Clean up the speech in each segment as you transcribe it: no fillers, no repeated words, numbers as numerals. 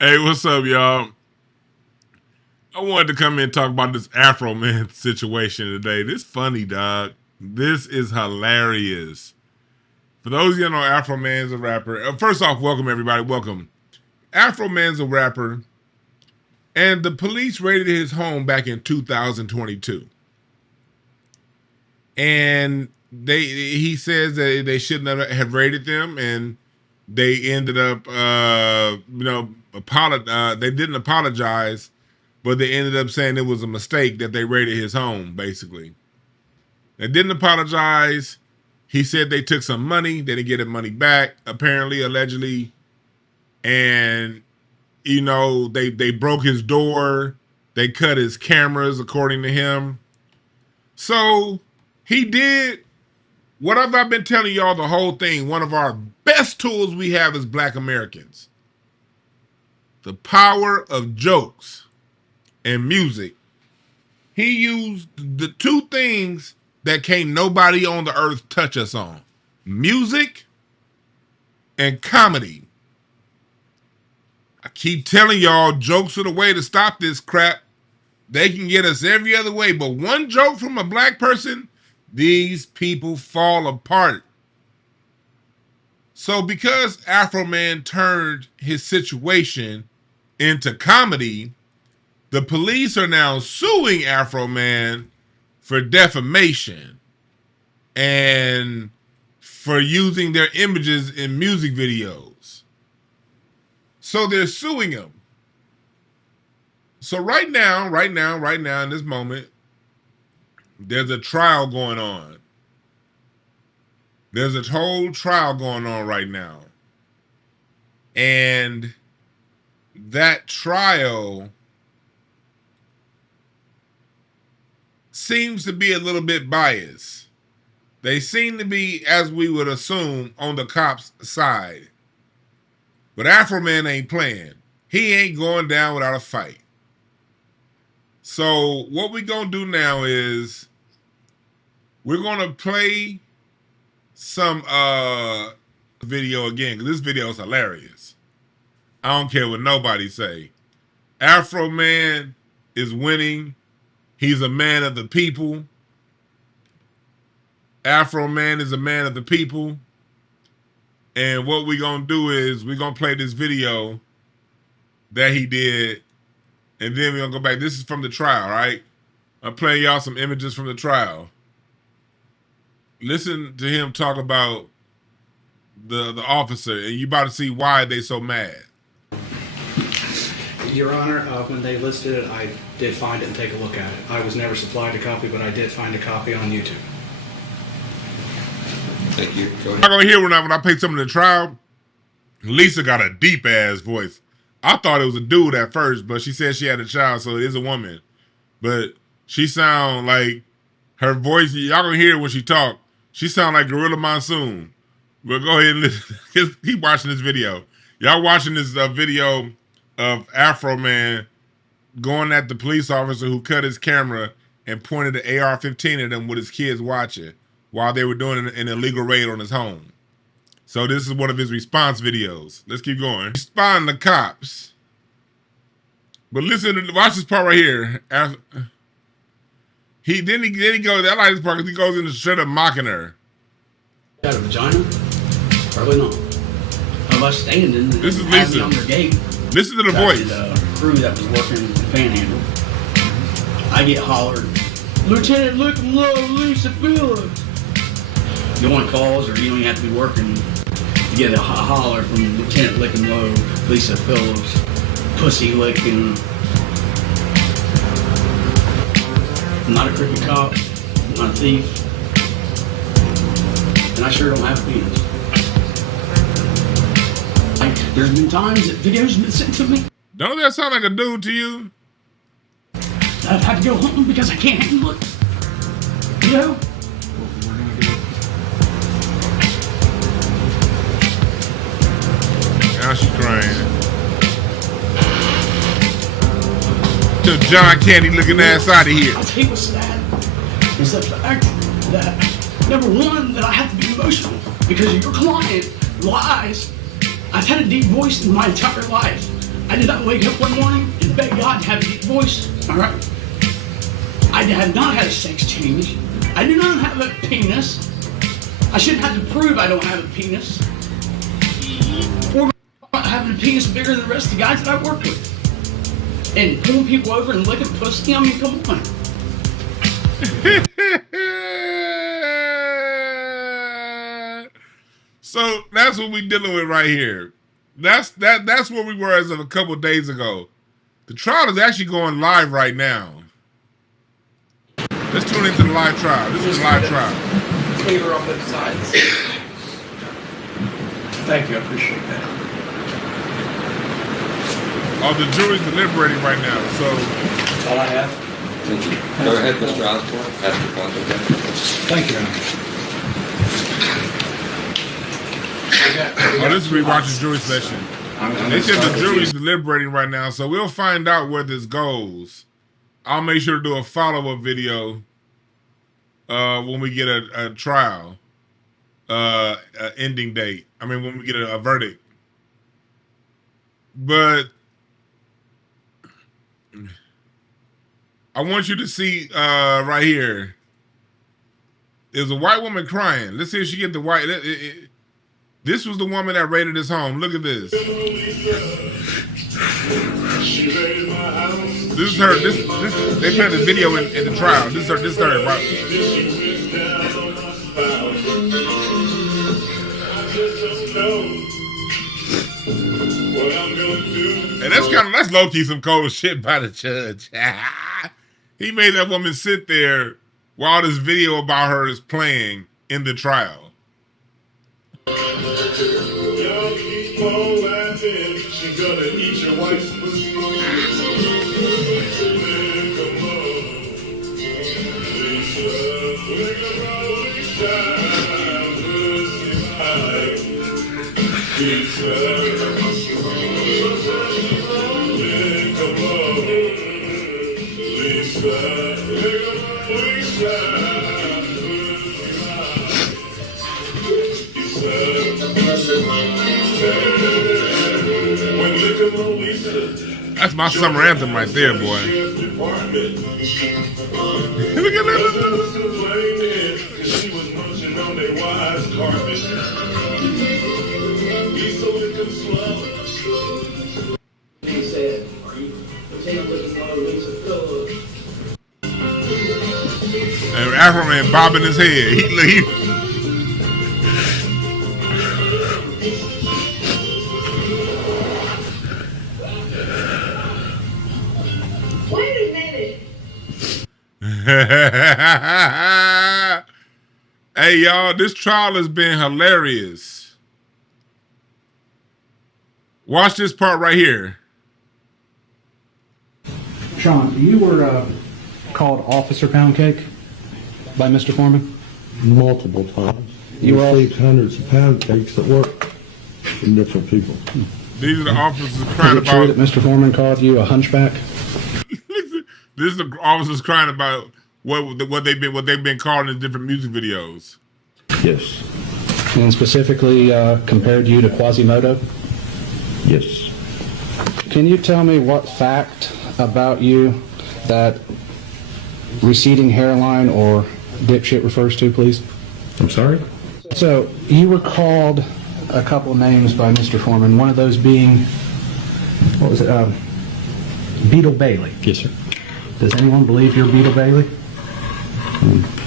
Hey, what's up, y'all? I wanted to come in and talk about this Afroman situation today. This funny, dog. This is hilarious. For those of you who know, Afroman's a rapper. First off, welcome everybody. Welcome. Afroman's a rapper, and the police raided his home back in 2022. And he says that they shouldn't have raided them, and they ended up, they didn't apologize, but they ended up saying it was a mistake that they raided his home, basically. They didn't apologize. He said they took some money. They didn't get the money back, apparently, allegedly. And, they broke his door. They cut his cameras, according to him. So he did what I've been telling y'all the whole thing. One of our best tools we have as Black Americans. The power of jokes and music. He used the two things that can't nobody on the earth touch us on. Music and comedy. I keep telling y'all, jokes are the way to stop this crap. They can get us every other way, but one joke from a Black person, these people fall apart. So because Afroman turned his situation into comedy, the police are now suing Afroman for defamation and for using their images in music videos. So they're suing him. So right now, in this moment, there's a trial going on. There's a whole trial going on right now. And that trial seems to be a little bit biased. They seem to be, as we would assume, on the cops' side. But Afroman ain't playing. He ain't going down without a fight. So what we're going to do now is we're going to play some video again, because this video is hilarious. I don't care what nobody say. Afroman is winning. He's a man of the people. Afroman is a man of the people. And what we're going to do is we're going to play this video that he did. And then we're going to go back. This is from the trial, right? I'm playing y'all some images from the trial. Listen to him talk about the officer, and you about to see why they so mad. Your Honor, when they listed it, I did find it and take a look at it. I was never supplied a copy, but I did find a copy on YouTube. Thank you. Go ahead. I'm not gonna hear when I played some of the trial. Lisa got a deep ass voice. I thought it was a dude at first, but she said she had a child, so it is a woman. But she sound like her voice. Y'all gonna hear it when she talk. She sound like Gorilla Monsoon. But go ahead and listen. Keep watching this video. Y'all watching this video of Afroman going at the police officer who cut his camera and pointed the AR-15 at him with his kids watching while they were doing an illegal raid on his home. So this is one of his response videos. Let's keep going. Respond to cops. But listen, watch this part right here. He goes, I like this part because he goes into straight up mocking her. Got a vagina? Probably not. Unless standing. This is Lisa. On their gate. Listen to the voice. A crew that was working the panhandle. I get hollered, Lieutenant Looking Low, Lisa Phillips. You want calls, or you don't even have to be working to get a holler from Lieutenant Licking Low, Lisa Phillips, pussy licking. I'm not a crooked cop, I'm not a thief, and I sure don't have penis. Like, there's been times that videos have been sent to me. Don't that sound like a dude to you? I've had to go hunting because I can't handle it. You know? Now she's crying. So John Candy looking ass out of here. I'll tell you what's sad is the fact that, number one, that I have to be emotional because your client lies I've had a deep voice in my entire life. I did not wake up one morning and beg God to have a deep voice, all right? I have not had a sex change. I do not have a penis. I shouldn't have to prove I don't have a penis. Or having a penis bigger than the rest of the guys that I work with. And pulling people over and licking pussy, I mean, come on. So that's what we're dealing with right here. That's where we were as of a couple of days ago. The trial is actually going live right now. Let's tune into the live trial. This is a live trial. Clear on both sides. Thank you, I appreciate that. Oh, the jury's deliberating right now, so. That's all I have. Thank you. Go ahead, Mr. Osborne. Ask your question. Thank you, Oh, this is rewatching jury session. They said the jury's deliberating right now, so we'll find out where this goes. I'll make sure to do a follow-up video when we get a trial ending date. I mean, when we get a verdict. But I want you to see right here. There's a white woman crying. Let's see if she get the white. This was the woman that raided his home. Look at this. This is her. This they put the video in the trial. This is her. Right? And that's low key some cold shit by the judge. He made that woman sit there while this video about her is playing in the trial. Y'all keep on laughing. She gonna eat your wife's pussy. That's my summer anthem right there, boy. Look at that. He said, "Are you taking one of Lisa's pillows?" And Afroman bobbing his head. He Wait a minute. Hey, y'all, this trial has been hilarious. Watch this part right here. Sean, you were called Officer Pound Cake by Mr. Foreman? Multiple times. You received hundreds of pound cakes at work from different people. These are the officers Is crying it true about. that Mr. Foreman called you a hunchback? This is the officers crying about what they've been called in different music videos. Yes. And specifically compared you to Quasimodo? Yes. Can you tell me what fact about you that receding hairline or dipshit refers to, please? I'm sorry? So, you were called a couple names by Mr. Foreman, one of those being, what was it, Beetle Bailey. Yes, sir. Does anyone believe you're Beetle Bailey?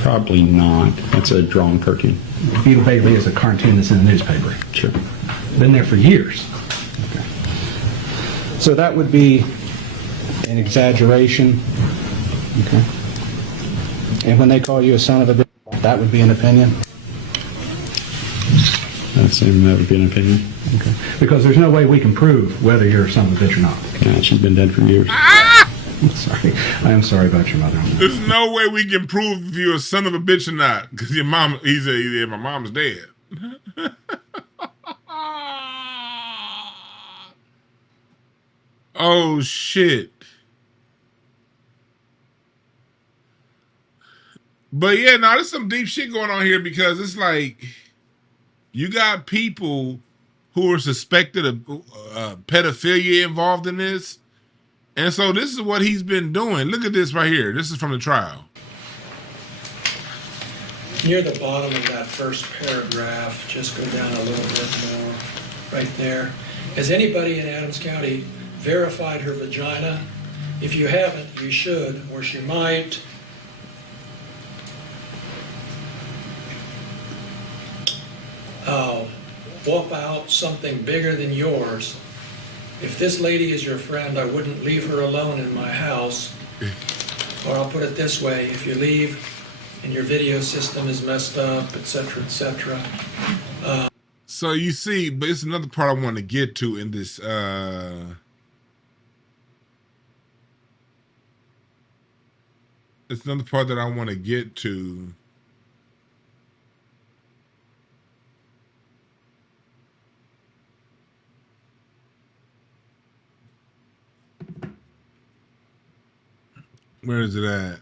Probably not. That's a drawn cartoon. Beetle Bailey is a cartoon that's in the newspaper. Sure. Been there for years. Okay. So that would be an exaggeration. Okay. And when they call you a son of a bitch, that would be an opinion. I'd say that would be an opinion. Okay. Because there's no way we can prove whether you're a son of a bitch or not. Yeah, she's been dead for years. I'm sorry. I am sorry about your mother. There's no way we can prove if you're a son of a bitch or not, because your mom. He said, "Yeah, my mom's dead." Oh shit! But yeah, there's some deep shit going on here because it's like you got people who are suspected of pedophilia involved in this. And so this is what he's been doing. Look at this right here. This is from the trial. Near the bottom of that first paragraph, just go down a little bit more, right there. Has anybody in Adams County verified her vagina? If you haven't, you should, or she might. Whoop out something bigger than yours. If this lady is your friend, I wouldn't leave her alone in my house. Or I'll put it this way, if you leave and your video system is messed up, etc., etc. So you see, but it's another part I want to get to in this. It's another part that I want to get to. Where is it at?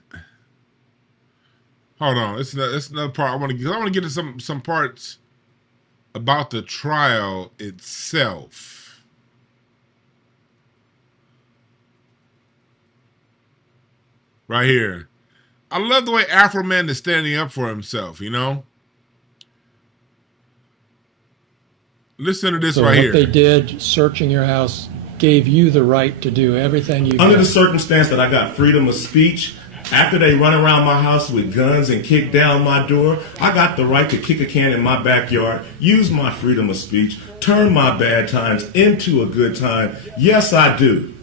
Hold on. It's another part I want to get. I want to get to some parts about the trial itself. Right here. I love the way Afroman is standing up for himself, you know? Listen to this right here. What they did, searching your house, gave you the right to do everything you Under the circumstance that I got freedom of speech, after they run around my house with guns and kick down my door, I got the right to kick a can in my backyard, use my freedom of speech, turn my bad times into a good time. Yes, I do.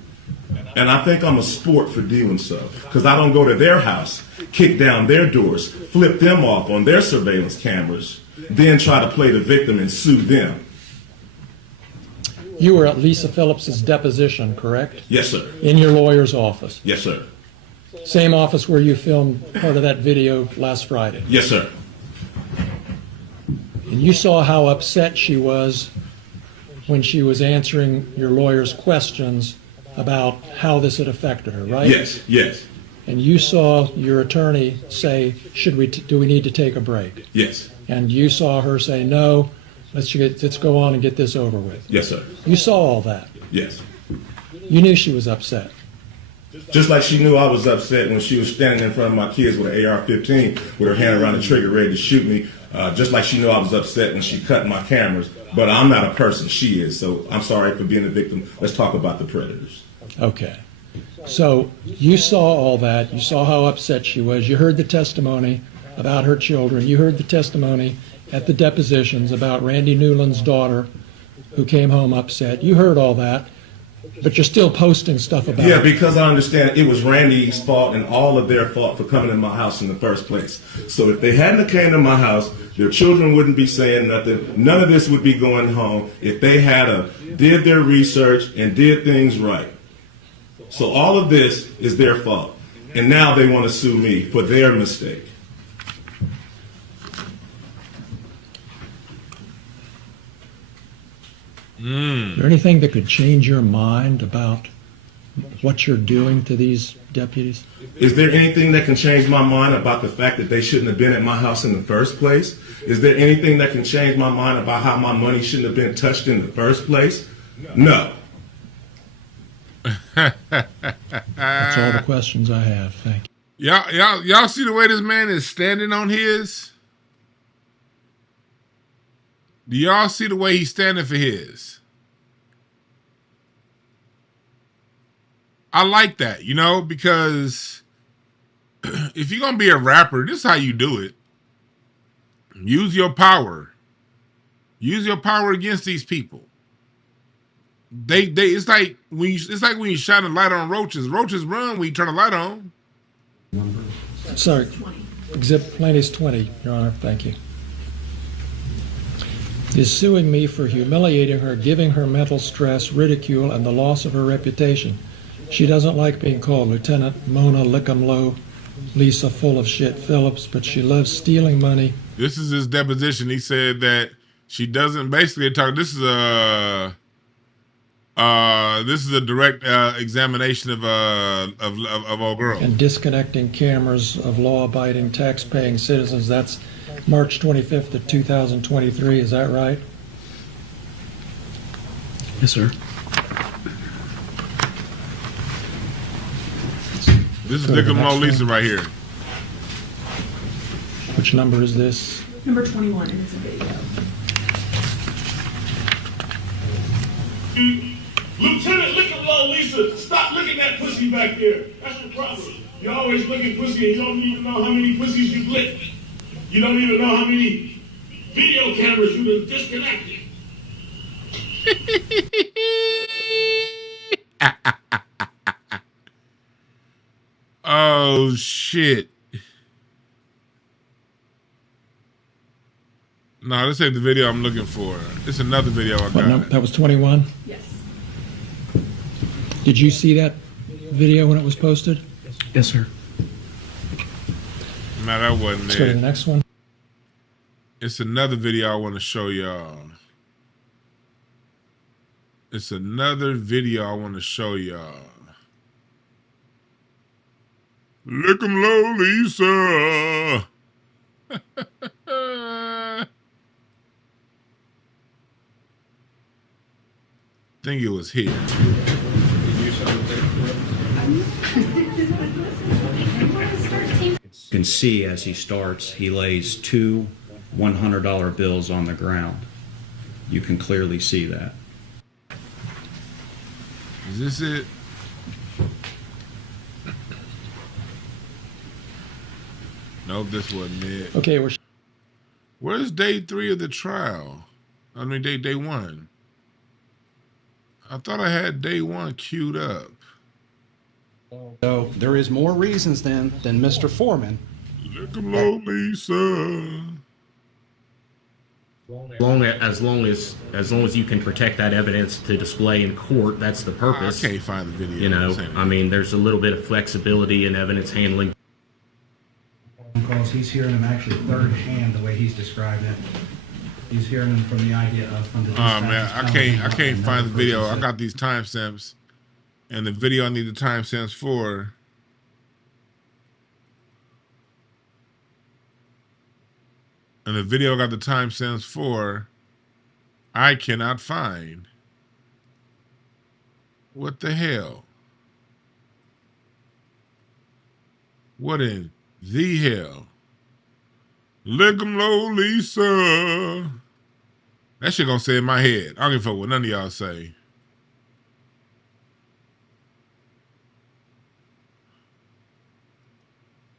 And I think I'm a sport for doing so, because I don't go to their house, kick down their doors, flip them off on their surveillance cameras, then try to play the victim and sue them. You were at Lisa Phillips's deposition, correct? Yes, sir. In your lawyer's office. Yes, sir. Same office where you filmed part of that video last Friday. Yes, sir. And you saw how upset she was when she was answering your lawyer's questions about how this had affected her, right? Yes, yes, And you saw your attorney say, do we need to take a break? yes, And you saw her say, no, let's go on and get this over with. yes, sir. You saw all that. Yes. You knew she was upset. Just like she knew I was upset when she was standing in front of my kids with an AR-15 with her hand around the trigger ready to shoot me. Just like she knew I was upset when she cut my cameras. But I'm not a person, she is. So I'm sorry for being a victim. Let's talk about the predators. Okay. So you saw all that. You saw how upset she was. You heard the testimony about her children. You heard the testimony at the depositions about Randy Newland's daughter who came home upset. You heard all that. But you're still posting stuff about Yeah, it. because I understand it was Randy's fault and all of their fault for coming in my house in the first place. So if they hadn't came to my house, their children wouldn't be saying nothing. None of this would be going home if they did their research and did things right. So all of this is their fault. And now they want to sue me for their mistake. Is there anything that could change your mind about what you're doing to these deputies? Is there anything that can change my mind about the fact that they shouldn't have been at my house in the first place? Is there anything that can change my mind about how my money shouldn't have been touched in the first place? No. That's all the questions I have. Thank you. Y'all see the way this man is standing on his? Do y'all see the way he's standing for his? I like that, you know, because if you're going to be a rapper, this is how you do it. Use your power. Use your power against these people. It's like when you shine a light on roaches. Roaches run when you turn a light on. Sorry. Exhibit Plaintiff's 20, Your Honor. Thank you. Is suing me for humiliating her, giving her mental stress, ridicule, and the loss of her reputation. She doesn't like being called Lieutenant Mona Lickumlow, Lisa Full of Shit Phillips, but she loves stealing money. This is his deposition. He said that she doesn't basically talk. This is a direct examination of old girl. And disconnecting cameras of law-abiding, tax-paying citizens. That's March 25th of 2023. Is that right? Yes, sir. This is Go to the Lickum next Lisa one. right here. Which number is this? Number 21, and it's a video. Lieutenant, look at Low Lisa. Stop looking at pussy back there. That's the problem. You're always looking pussy and you don't even know how many pussies you've licked. You don't even know how many video cameras you've been disconnected. Oh shit. No, this ain't the video I'm looking for. It's another video I What number? got. That was 21? Yes. Did you see that video when it was posted? Yes, sir. No, that wasn't Let's go to the it. next one. It's another video I want to show y'all. It's another video I want to show y'all. Lick 'em low, Lisa. Think it was here. You can see as he starts, he lays two $100 bills on the ground. You can clearly see that. Is this it? Nope, this wasn't it. Okay, we're Where's day 3 of the trial? I mean, day 1. I thought I had day 1 queued up. So there is more reasons then than Mr. Foreman. Lick 'em low, Lisa. As long as you can protect that evidence to display in court, that's the purpose. I can't find the video. You know, I mean, there's a little bit of flexibility in evidence handling. Because he's hearing them actually third hand the way he's describing it. He's hearing them from the idea of from the Oh man, I can't find the video. I got these timestamps, and the video I need the timestamps for. And the video I got the timestamps for, I cannot find. What the hell? What in the hell? Lick 'em low, Lisa. That shit gonna stay in my head. I don't give a fuck what none of y'all say.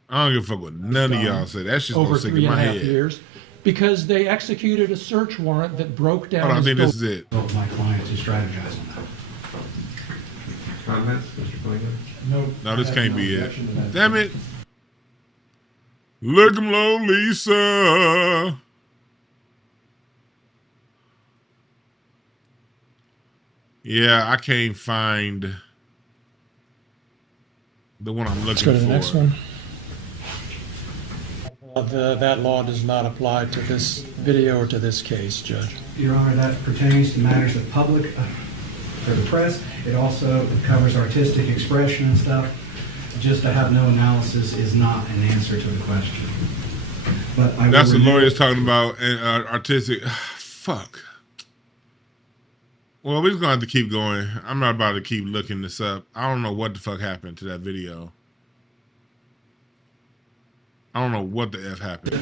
I don't give a fuck what none of y'all say. That shit's over gonna stick in 3.5 my head. years because they executed a search warrant that broke down. Hold on, I his think this is it. Both my clients who strategize on that. Comments, Mr. Blanken? No, this can't be it. Damn it. Lick 'em low, Lisa. Yeah, I can't find the one I'm Let's looking go to the for. next one. That law does not apply to this video or to this case, Judge. Your Honor, that pertains to matters of public, for the press. It also covers artistic expression and stuff. Just to have no analysis is not an answer to the question. But I That's will the review- lawyer's talking about artistic. Fuck. Well, we're just gonna have to keep going. I'm not about to keep looking this up. I don't know what the fuck happened to that video. I don't know what the F happened.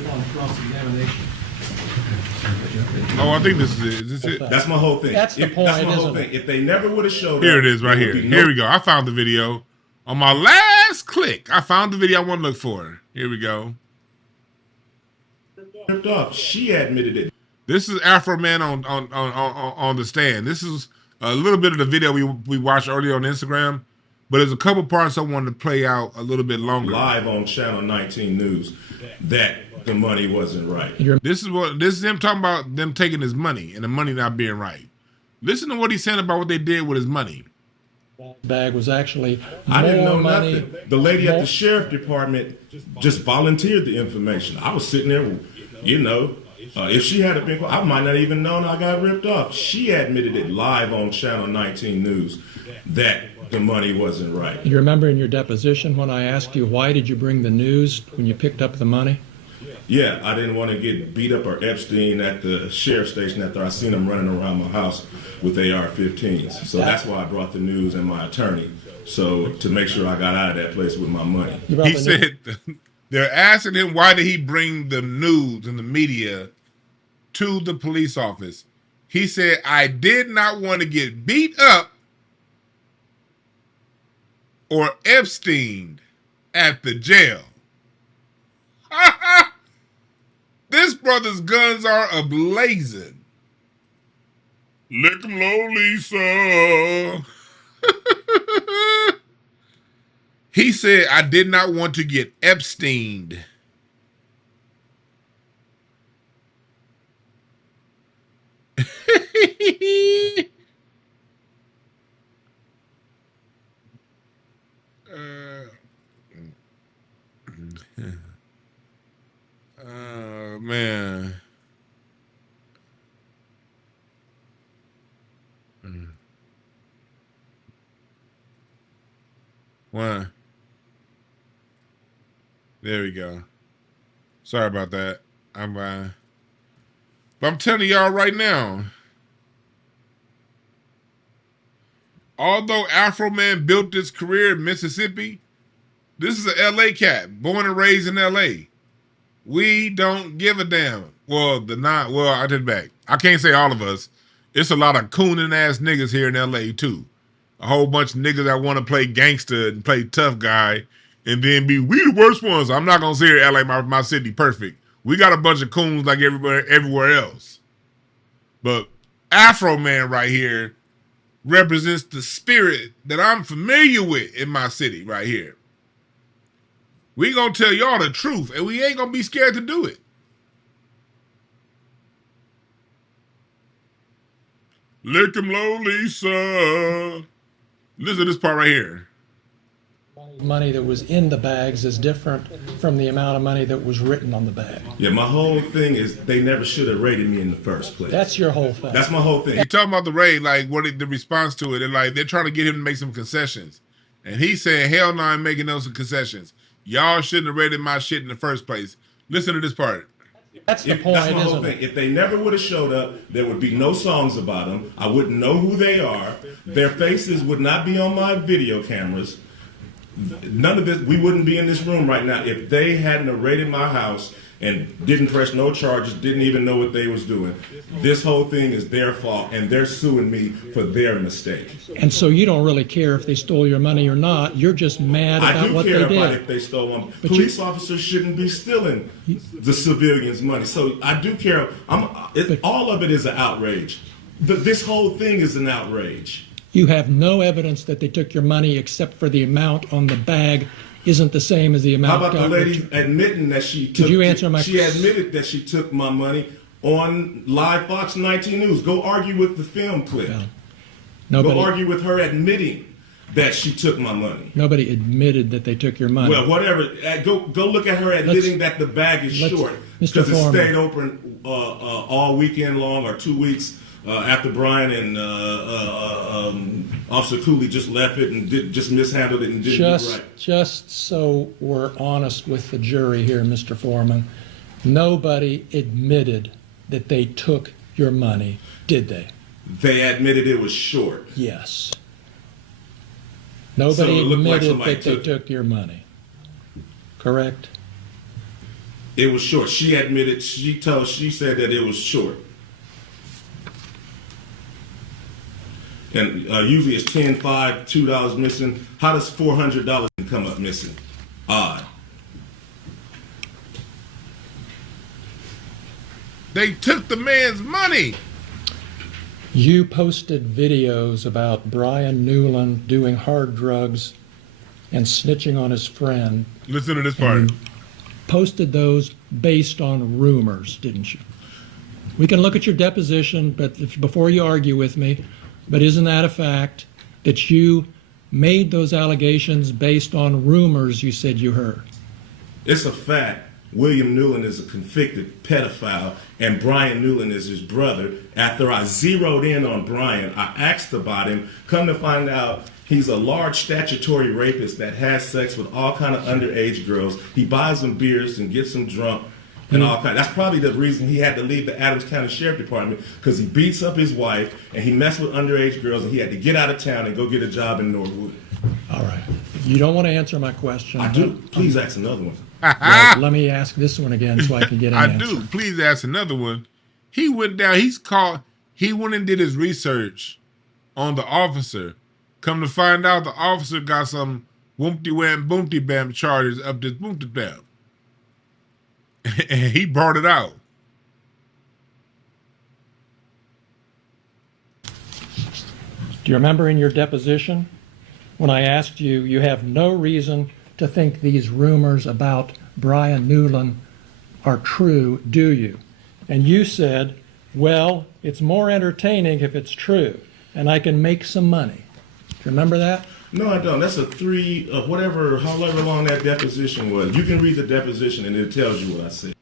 Oh, I think this is it. Is this it? That's my whole thing. That's the point, That's my whole isn't it? thing. If they never would have showed Here up, it is right there here. would be Here no we go. I found the video. On my last click, I found the video I want to look for. Here we go. ripped off. She admitted it. This is Afroman on the stand. This is a little bit of the video we watched earlier on Instagram, but there's a couple parts I wanted to play out a little bit longer. Live on Channel 19 News that the money wasn't right. This is him talking about them taking his money and the money not being right. Listen to what he's saying about what they did with his money. Bag was actually I didn't know more money. nothing. The lady at the sheriff department just volunteered the information. I was sitting there, you know, if she had been, I might not even known I got ripped off. She admitted it live on Channel 19 News that the money wasn't right. You remember in your deposition when I asked you why did you bring the news when you picked up the money? Yeah, I didn't want to get beat up or Epstein at the sheriff's station after I seen him running around my house with AR-15s. So that's why I brought the news and my attorney. So to make sure I got out of that place with my money. He said they're asking him why did he bring the news and the media to the police office. He said, I did not want to get beat up or Epstein at the jail. This brother's guns are ablazing. Lick 'em low, Lisa. He said, I did not want to get Epsteined. Man. One. There we go. Sorry about that. I'm But I'm telling y'all right now, although Afroman built his career in Mississippi, this is an LA cat, born and raised in LA. We don't give a damn. Well, I did back. I can't say all of us. It's a lot of cooning ass niggas here in LA too. A whole bunch of niggas that want to play gangster and play tough guy and then we the worst ones. I'm not gonna say LA, my city, perfect. We got a bunch of coons like everywhere else. But Afroman right here represents the spirit that I'm familiar with in my city right here. We gonna tell y'all the truth, and we ain't gonna be scared to do it. Lick 'em low, Lisa. Listen to this part right here. Money that was in the bags is different from the amount of money that was written on the bag. Yeah, my whole thing is they never should have raided me in the first place. That's your whole thing. That's my whole thing. He talking about the raid, like what the response to it, and like they're trying to get him to make some concessions, and he's saying, "Hell no, I'm making those concessions. Y'all shouldn't have raided my shit in the first place." Listen to this part. That's the point, That's my whole isn't thing. it? If they never would have showed up, there would be no songs about them. I wouldn't know who they are. Their faces would not be on my video cameras. None of this, we wouldn't be in this room right now if they hadn't have raided my house and didn't press no charges, didn't even know what they was doing. This whole thing is their fault, and they're suing me for their mistake. And so you don't really care if they stole your money or not. You're just mad about what they did. I do care about if they stole them. Police officers shouldn't be stealing the civilians' money. So I do care. All of it is an outrage. This whole thing is an outrage. You have no evidence that they took your money except for the amount on the bag isn't the same as the amount. How about the lady admitting that she took? Could you answer my? She admitted that she took my money on live Fox 19 News. Go argue with the film clip. Well, go argue with her admitting that she took my money. Nobody admitted that they took your money. Well, whatever. Go look at her admitting that the bag is short because it stayed open all weekend long or 2 weeks. After Brian and Officer Cooley just left it and just mishandled it and didn't do it right. Just so we're honest with the jury here, Mr. Foreman, nobody admitted that they took your money, did they? They admitted it was short. Yes. Nobody admitted that they took your money. Correct? It was short. She admitted, she said that it was short. And usually it's $10, $5, $2 missing. How does $400 come up missing? Odd. They took the man's money. You posted videos about Brian Newland doing hard drugs and snitching on his friend. Listen to this part. Posted those based on rumors, didn't you? We can look at your deposition, but before you argue with me, but isn't that a fact that you made those allegations based on rumors you said you heard? It's a fact. William Newland is a convicted pedophile, and Brian Newland is his brother. After I zeroed in on Brian, I asked about him. Come to find out, he's a large statutory rapist that has sex with all kind of underage girls. He buys them beers and gets them drunk and all kinds. That's probably the reason he had to leave the Adams County Sheriff Department, because he beats up his wife and he messed with underage girls, and he had to get out of town and go get a job in Norwood. All right. You don't want to answer my question. I do. Please ask another one. Well, let me ask this one again so I can get an I answer. do. Please ask another one. He went down. He went and did his research on the officer. Come to find out, the officer got some woompty wham boomty bam charges up this boomty bam. And he brought it out. Do you remember in your deposition when I asked you, you have no reason to think these rumors about Brian Newland are true, do you? And you said, well, it's more entertaining if it's true, and I can make some money. Do you remember that? No, I don't. That's a however long that deposition was. You can read the deposition and it tells you what I said.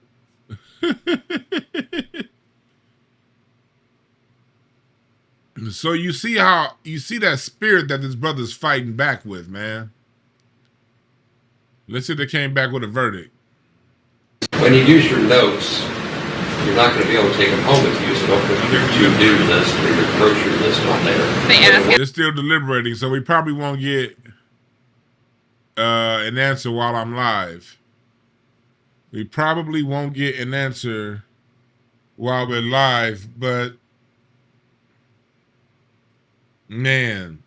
So you see that spirit that this brother's fighting back with, man. Let's see if they came back with a verdict. When you use your notes, you're not going to be able to take them home with you, so don't put your to-do list or your grocery list on there. They're still deliberating, so we probably won't get an answer while I'm live. We probably won't get an answer while we're live, but man.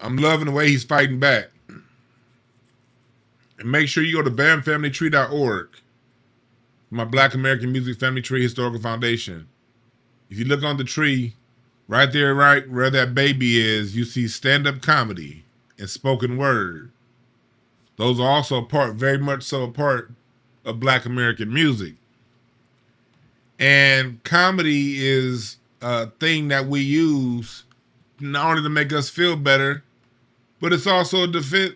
I'm loving the way he's fighting back. And make sure you go to bamfamilytree.org, my Black American Music Family Tree Historical Foundation. If you look on the tree, right there, right where that baby is, you see stand-up comedy and spoken word. Those are also very much so a part of Black American music. And comedy is a thing that we use not only to make us feel better, but it's also a defense.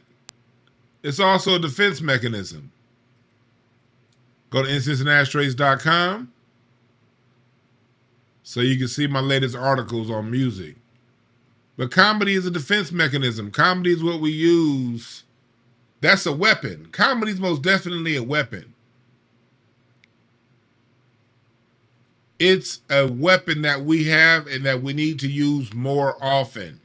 It's also a defense mechanism. Go to incenseandashtrays.com so you can see my latest articles on music. But comedy is a defense mechanism. Comedy is what we use. That's a weapon. Comedy is most definitely a weapon. It's a weapon that we have and that we need to use more often.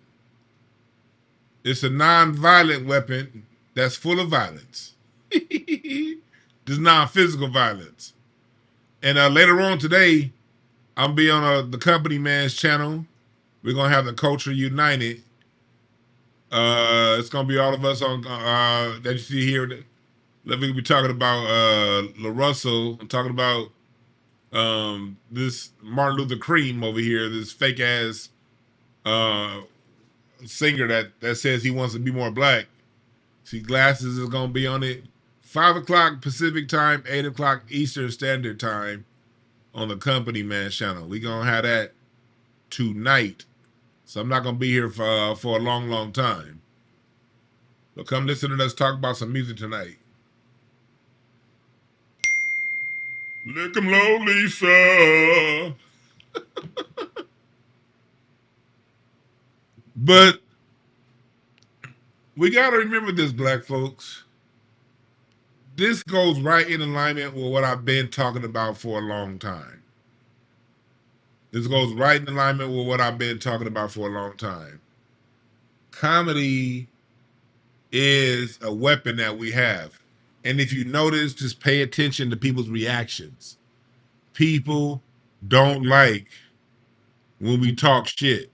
It's a non-violent weapon that's full of violence. Just non-physical violence. And later on today, I'll be on the Company Man's channel. We're going to have the Culture United. It's going to be all of us on that you see here. We'll be talking about LaRussell. I'm talking about this Martin Luther Cream over here, this fake ass singer that says he wants to be more black. See, Glasses is gonna be on it 5 o'clock Pacific time, 8 o'clock Eastern Standard Time on the Company Man channel. We gonna have that tonight, so I'm not gonna be here for a long time. But come listen to us talk about some music tonight. Lick 'em low, Lisa. But we got to remember this, black folks. This goes right in alignment with what I've been talking about for a long time. This goes right in alignment with what I've been talking about for a long time. Comedy is a weapon that we have. And if you notice, just pay attention to people's reactions. People don't like when we talk shit.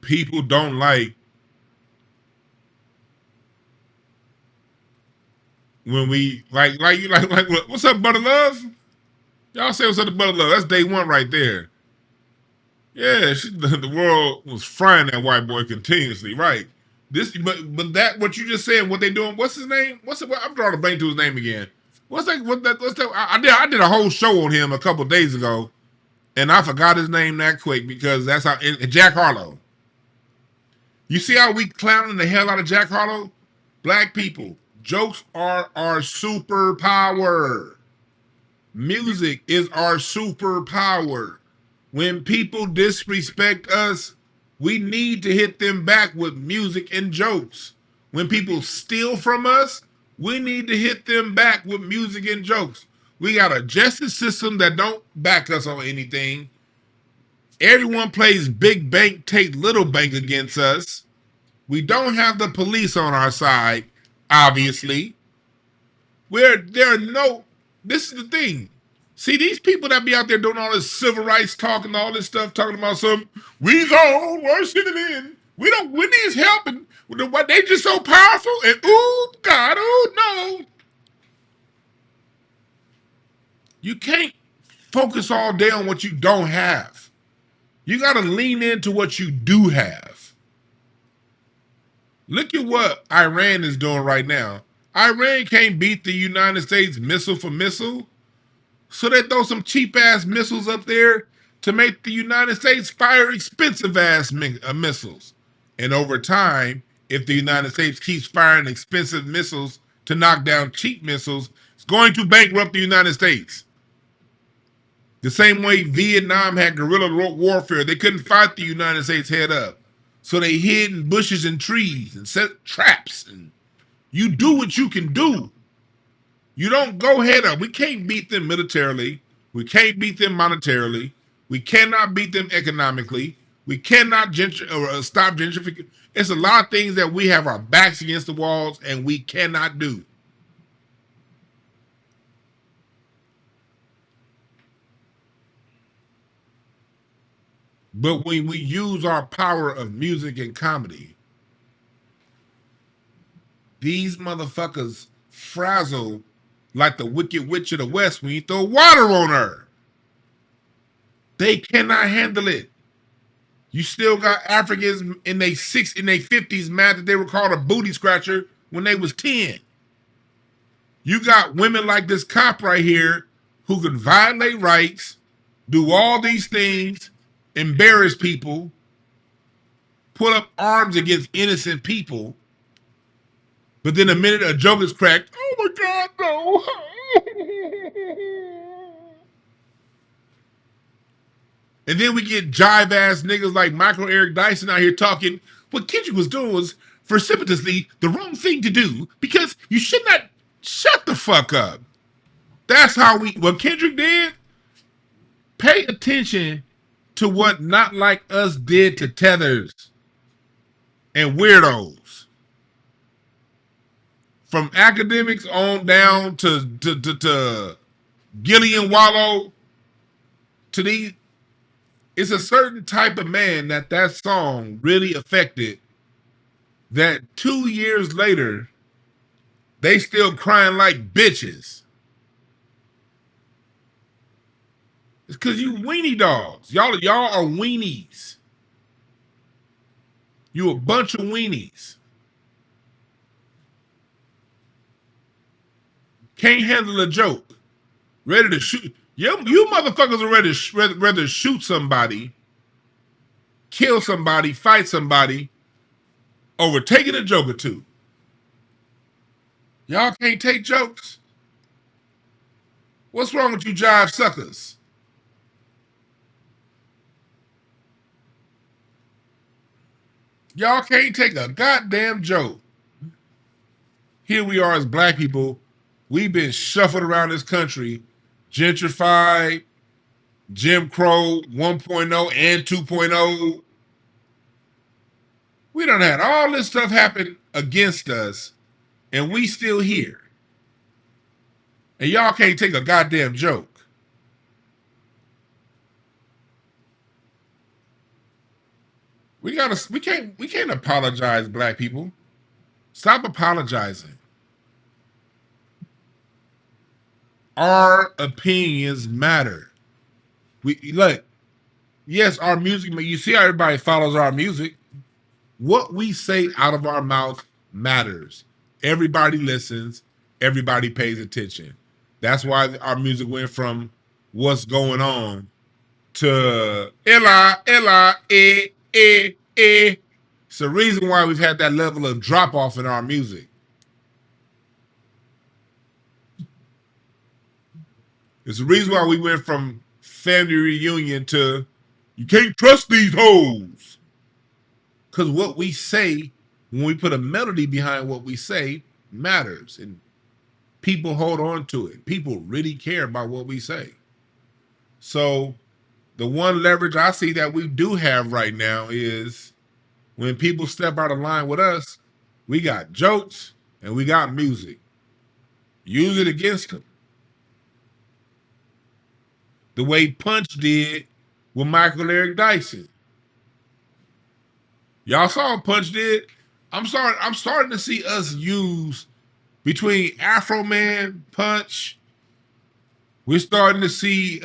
People don't like when we like what's up, Butter Love? Y'all say what's up to Butter Love. That's day one right there. Yeah, the world was frying that white boy continuously, right? But that what you just said, what they doing? What's his name? I'm drawing a blank to his name again. What's that? I did a whole show on him a couple days ago, and I forgot his name that quick because that's how Jack Harlow. You see how we clowning the hell out of Jack Harlow? Black people, jokes are our superpower. Music is our superpower. When people disrespect us, We need to hit them back with music and jokes. When people steal from us, we need to hit them back with music and jokes. We got a justice system that don't back us on anything. Everyone plays big bank, take little bank against us. We don't have the police on our side, obviously. This is the thing. See, these people that be out there doing all this civil rights talk and all this stuff, talking about some, we don't worse than in. We need help, and what they just so powerful, and ooh, God, oh no. You can't focus all day on what you don't have. You got to lean into what you do have. Look at what Iran is doing right now. Iran can't beat the United States missile for missile. So they throw some cheap ass missiles up there to make the United States fire expensive ass missiles. And over time, if the United States keeps firing expensive missiles to knock down cheap missiles, it's going to bankrupt the United States. The same way Vietnam had guerrilla warfare, they couldn't fight the United States head up. So they hid in bushes and trees and set traps. And you do what you can do. You don't go head up. We can't beat them militarily. We can't beat them monetarily. We cannot beat them economically. We cannot stop gentrification. It's a lot of things that we have our backs against the walls and we cannot do. But when we use our power of music and comedy, these motherfuckers frazzle like the Wicked Witch of the West when you throw water on her. They cannot handle it. You still got Africans in their 50s mad that they were called a booty scratcher when they was 10. You got women like this cop right here who can violate rights, do all these things, embarrass people, put up arms against innocent people, but then the minute a joke is cracked, oh my God, no. And then we get jive ass niggas like Michael Eric Dyson out here talking. What Kendrick was doing was precipitously the wrong thing to do because you should not shut the fuck up. That's how what Kendrick did. Pay attention to what Not Like Us did to tethers and weirdos. From academics on down to Gillian Wallow to these. It's a certain type of man that song really affected that 2 years later, they still crying like bitches. It's because you weenie dogs. Y'all are weenies. You a bunch of weenies. Can't handle a joke. Ready to shoot. You motherfuckers are ready to shoot somebody, kill somebody, fight somebody, over taking a joke or two. Y'all can't take jokes? What's wrong with you jive suckers? Y'all can't take a goddamn joke. Here we are as black people. We've been shuffled around this country, gentrified, Jim Crow 1.0 and 2.0. We done had all this stuff happen against us, and we still here. And y'all can't take a goddamn joke. We can't apologize, black people. Stop apologizing. Our opinions matter. Yes, our music, you see how everybody follows our music. What we say out of our mouth matters. Everybody listens. Everybody pays attention. That's why our music went from what's going on to Ella, Ella, eh, eh, eh. It's the reason why we've had that level of drop off in our music. It's the reason why we went from family reunion to you can't trust these hoes. Because what we say, when we put a melody behind what we say, matters. And people hold on to it. People really care about what we say. So the one leverage I see that we do have right now is when people step out of line with us, we got jokes and we got music. Use it against them. The way Punch did with Michael Eric Dyson. Y'all saw what Punch did? I'm starting to see us use between Afroman, Punch. We're starting to see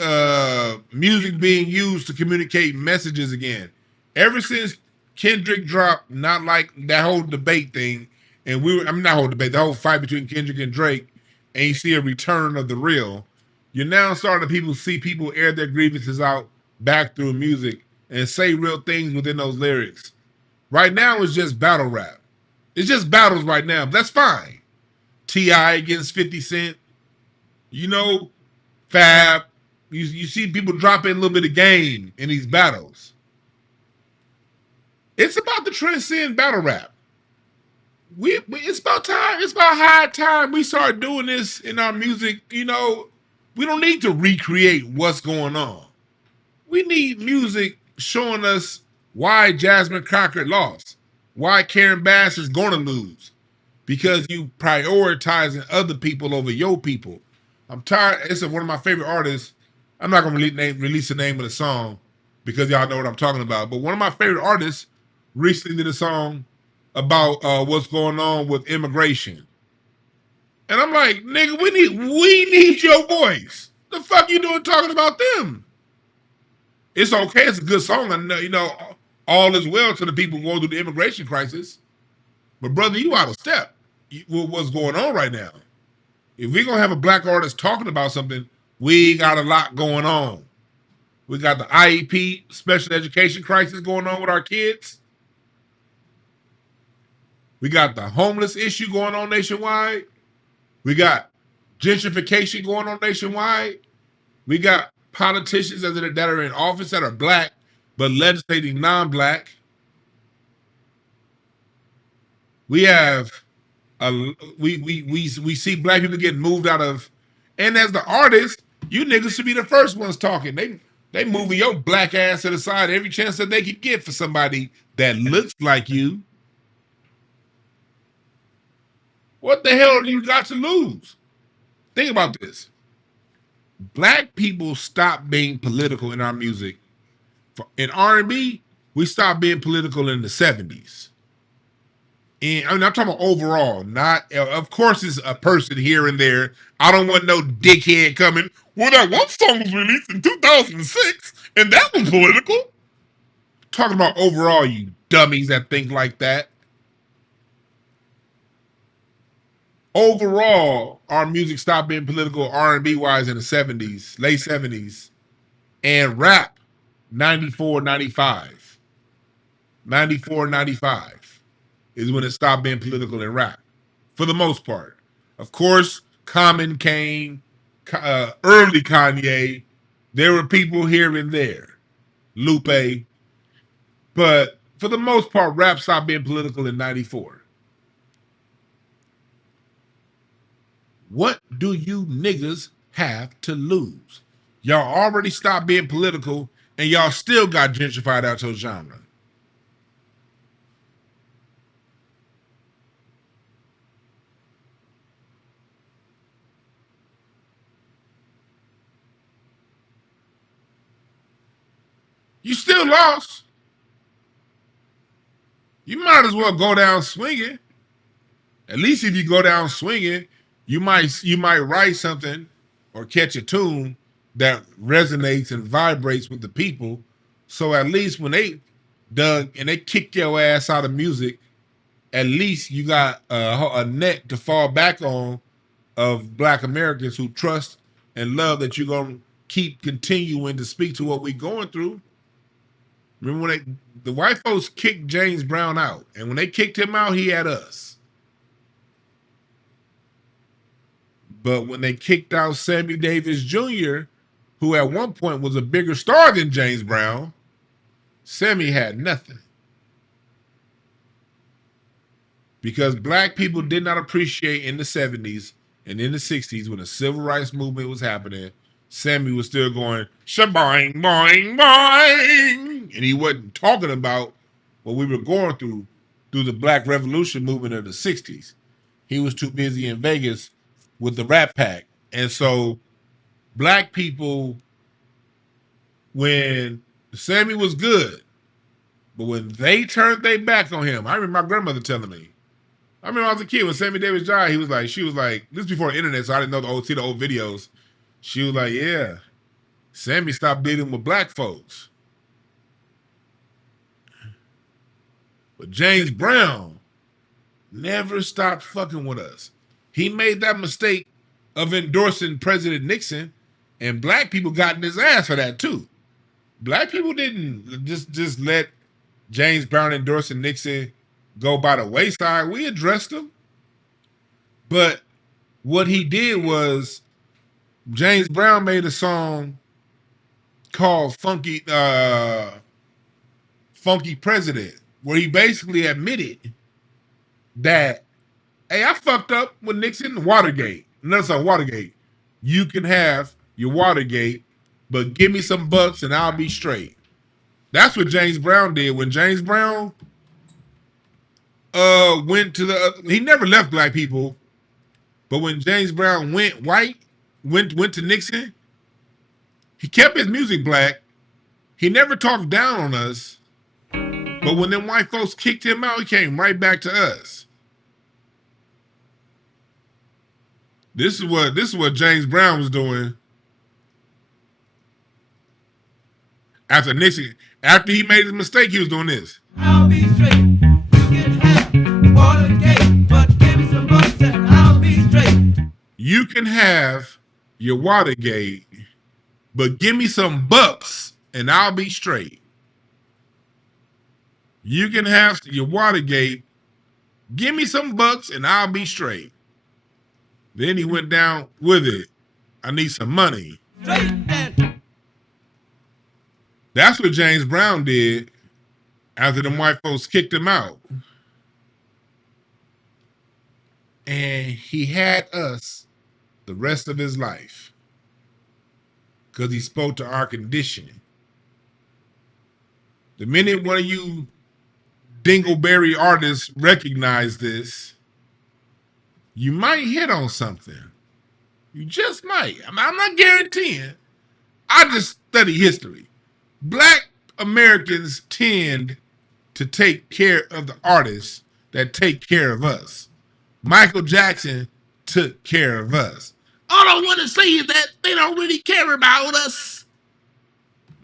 music being used to communicate messages again. Ever since Kendrick dropped, not like that whole debate thing, and not whole debate, the whole fight between Kendrick and Drake, and you see a return of the real, you're now starting to see people air their grievances out back through music and say real things within those lyrics. Right now, it's just battle rap. It's just battles right now, but that's fine. T.I. against 50 Cent, Fab. You see people drop in a little bit of game in these battles. It's about to transcend battle rap. It's about time. It's about high time we start doing this in our music. We don't need to recreate what's going on. We need music showing us why Jasmine Crockett lost, why Karen Bass is going to lose, because you prioritizing other people over your people. I'm tired. It's one of my favorite artists. I'm not going to release the name of the song because y'all know what I'm talking about. But one of my favorite artists recently did a song about what's going on with immigration. And I'm like, nigga, we need your voice. The fuck you doing talking about them? It's okay. It's a good song. I know, all is well to the people going through the immigration crisis. But brother, you out of step with what's going on right now. If we're going to have a black artist talking about something, we got a lot going on. We got the IEP, special education crisis going on with our kids. We got the homeless issue going on nationwide. We got gentrification going on nationwide. We got politicians that are in office that are black, but legislating non-black. We have we see black people getting moved out of, and as the artist, you niggas should be the first ones talking. They moving your black ass to the side every chance that they could get for somebody that looks like you. What the hell do you got to lose? Think about this. Black people stopped being political in our music. In R&B, we stopped being political in the 70s. And I'm talking about overall, not, of course, it's a person here and there. I don't want no dickhead coming. Well, that one song was released in 2006, and that was political. Talking about overall, you dummies that think like that. Overall, our music stopped being political R&B wise in the 70s, late 70s, and rap 94, 95. 94, 95 is when it stopped being political in rap, for the most part. Of course, Common came, early Kanye. There were people here and there, Lupe, but for the most part, rap stopped being political in 94. What do you niggas have to lose? Y'all already stopped being political, and y'all still got gentrified out your genre. You still lost. You might as well go down swinging. At least if you go down swinging, you might write something or catch a tune that resonates and vibrates with the people. So at least when they done and they kick your ass out of music, at least you got a net to fall back on of black Americans who trust and love that you're going to keep continuing to speak to what we're going through. Remember when the white folks kicked James Brown out, and when they kicked him out, he had us. But when they kicked out Sammy Davis Jr., who at one point was a bigger star than James Brown, Sammy had nothing. because black people did not appreciate in the 70s and in the 60s when the civil rights movement was happening. Sammy was still going shaboing, boing, boing, and he wasn't talking about what we were going through the Black Revolution movement of the 60s. He was too busy in Vegas with the Rat Pack. And so black people, when Sammy was good, but when they turned their back on him, I remember my grandmother telling me, I remember I was a kid when Sammy Davis died, she was like, this is before the internet, so I didn't know see the old videos. She was like, yeah, Sammy stopped dealing with black folks. But James Brown never stopped fucking with us. He made that mistake of endorsing President Nixon, and black people got in his ass for that too. Black people didn't just let James Brown endorsing Nixon go by the wayside. We addressed him. But what he did was James Brown made a song called Funky President, where he basically admitted that, hey, I fucked up with Nixon, Watergate. Another song, Watergate. You can have your Watergate, but give me some bucks and I'll be straight. That's what James Brown did. When James Brown went to he never left black people, but when James Brown went white, went to Nixon, he kept his music black. He never talked down on us. But when them white folks kicked him out, he came right back to us. This is what James Brown was doing after Nixon. After he made his mistake, he was doing this. I'll be straight. You can have Watergate, but give me some bucks and I'll be straight. You can have your Watergate, but give me some bucks and I'll be straight. You can have your Watergate, give me some bucks and I'll be straight. Then he went down with it. I need some money. That's what James Brown did after them white folks kicked him out. And he had us the rest of his life because he spoke to our condition. The minute one of you dingleberry artists recognize this, you might hit on something. You just might. I'm not guaranteeing. I just study history. Black Americans tend to take care of the artists that take care of us. Michael Jackson took care of us. All I want to say is that they don't really care about us.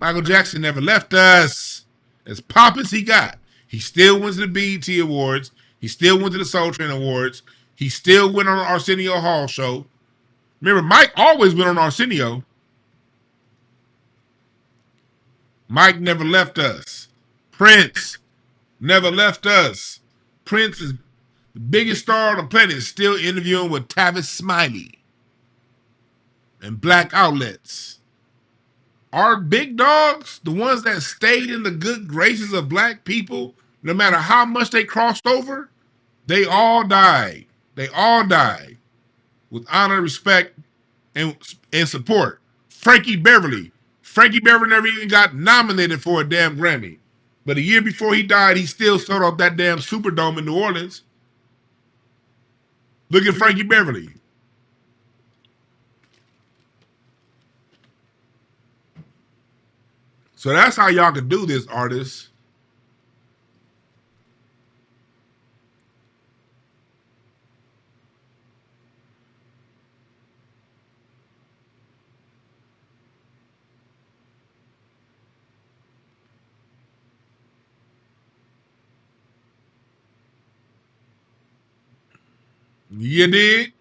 Michael Jackson never left us. As pop as he got, he still went to the BET Awards. He still went to the Soul Train Awards. He still went on the Arsenio Hall show. Remember, Mike always went on Arsenio. Mike never left us. Prince never left us. Prince is the biggest star on the planet, still interviewing with Tavis Smiley and black outlets. Our big dogs, the ones that stayed in the good graces of black people, no matter how much they crossed over, they all died. They all died with honor, respect, and support. Frankie Beverly never even got nominated for a damn Grammy. But a year before he died, he still sold out that damn Superdome in New Orleans. Look at Frankie Beverly. So that's how y'all could do this, artists. You dig?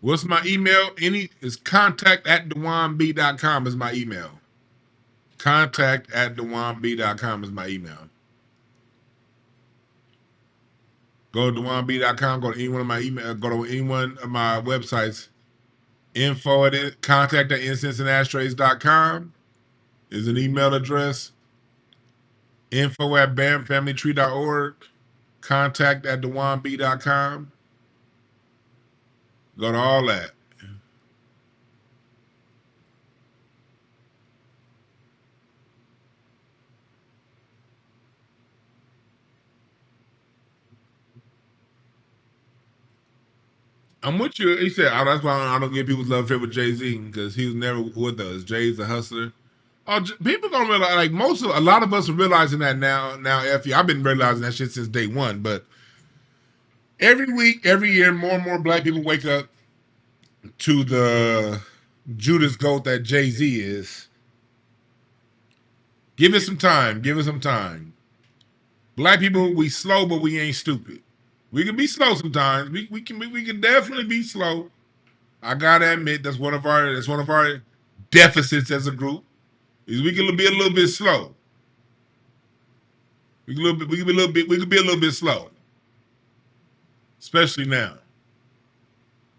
What's my email? It's contact@dewanb.com is my email. Contact@dewanb.com is my email. Go to dewanb.com, go to any one of my email, go to any one of my websites. Contact@incenseandashtrays.com is an email address. info@bamfamilytree.org. contact@dewanb.com. Go to all that. I'm with you. He said, "Oh, that's why I don't give people's love with Jay-Z because he was never with us. Jay's a hustler." Oh, people don't realize. Like a lot of us are realizing that now. Now, I've been realizing that shit since day one. But every week, every year, more and more black people wake up to the Judas goat that Jay-Z is. Give it some time. Give it some time. Black people, we slow, but we ain't stupid. We can be slow sometimes. We can definitely be slow. I gotta admit that's one of our deficits as a group. Is we can be a little bit slow. We can be a little bit slow, especially now.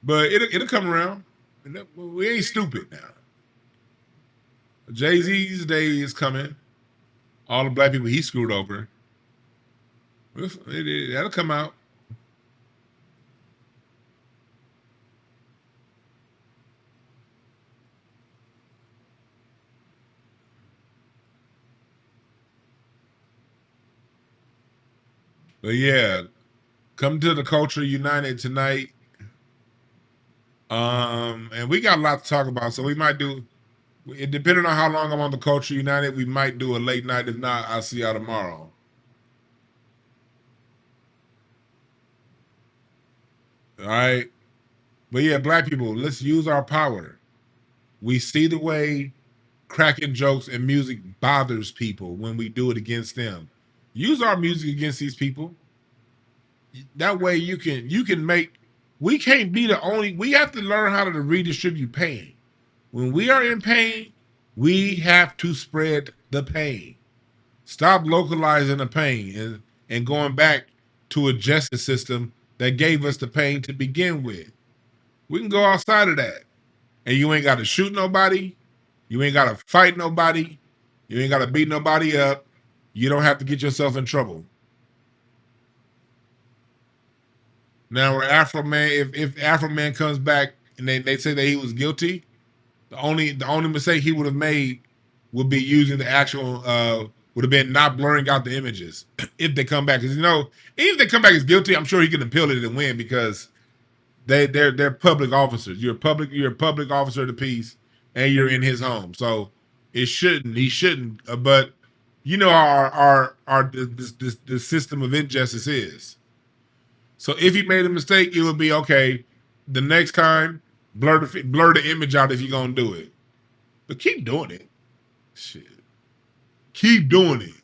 But it'll come around. We ain't stupid now. Jay-Z's day is coming. All the black people he screwed over. That'll come out. But yeah, come to the Culture United tonight. And we got a lot to talk about, so we might do it depending on how long I'm on the Culture United, we might do a late night. If not, I'll see y'all tomorrow. All right. But yeah, black people, let's use our power. We see the way cracking jokes and music bothers people when we do it against them. Use our music against these people. That way you can make, we can't be the only, we have to learn how to redistribute pain. When we are in pain, we have to spread the pain. Stop localizing the pain and going back to a justice system that gave us the pain to begin with. We can go outside of that. And you ain't got to shoot nobody. You ain't got to fight nobody. You ain't got to beat nobody up. You don't have to get yourself in trouble. Now, where Afroman, if Afroman comes back and they say that he was guilty, the only mistake he would have made would be using the actual, would have been not blurring out the images if they come back. Because, even if they come back as guilty, I'm sure he can appeal it and win because they're public officers. You're a public officer of the peace, and you're in his home. So he shouldn't. But how the system of injustice is. So if he made a mistake, it would be okay. The next time, blur the image out if you're gonna do it. But keep doing it. Shit. Keep doing it.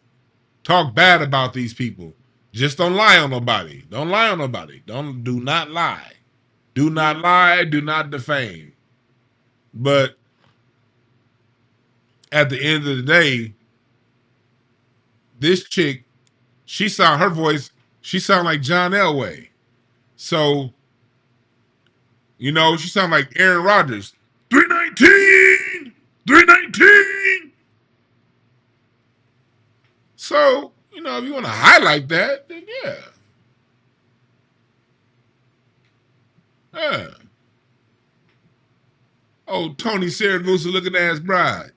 Talk bad about these people. Just don't lie on nobody. Don't lie on nobody. Do not lie. Do not lie. Do not defame. But at the end of the day, this chick, her voice, she sound like John Elway. So, she sound like Aaron Rodgers. 319! 319! So, if you want to highlight that, then yeah. Yeah. Oh, Tony Saragusa looking ass bride.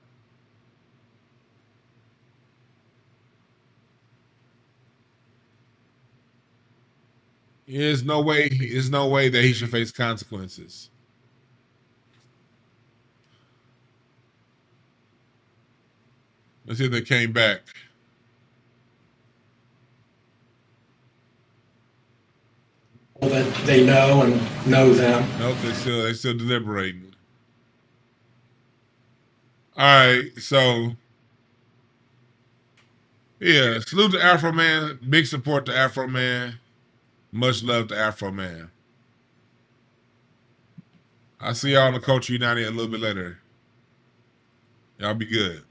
There's no way that he should face consequences. Let's see if they came back. That they know and know them. Nope, they still deliberating. All right, so yeah, salute to Afroman. Big support to Afroman. Much love to Afroman. I'll see y'all on the Culture United a little bit later. Y'all be good.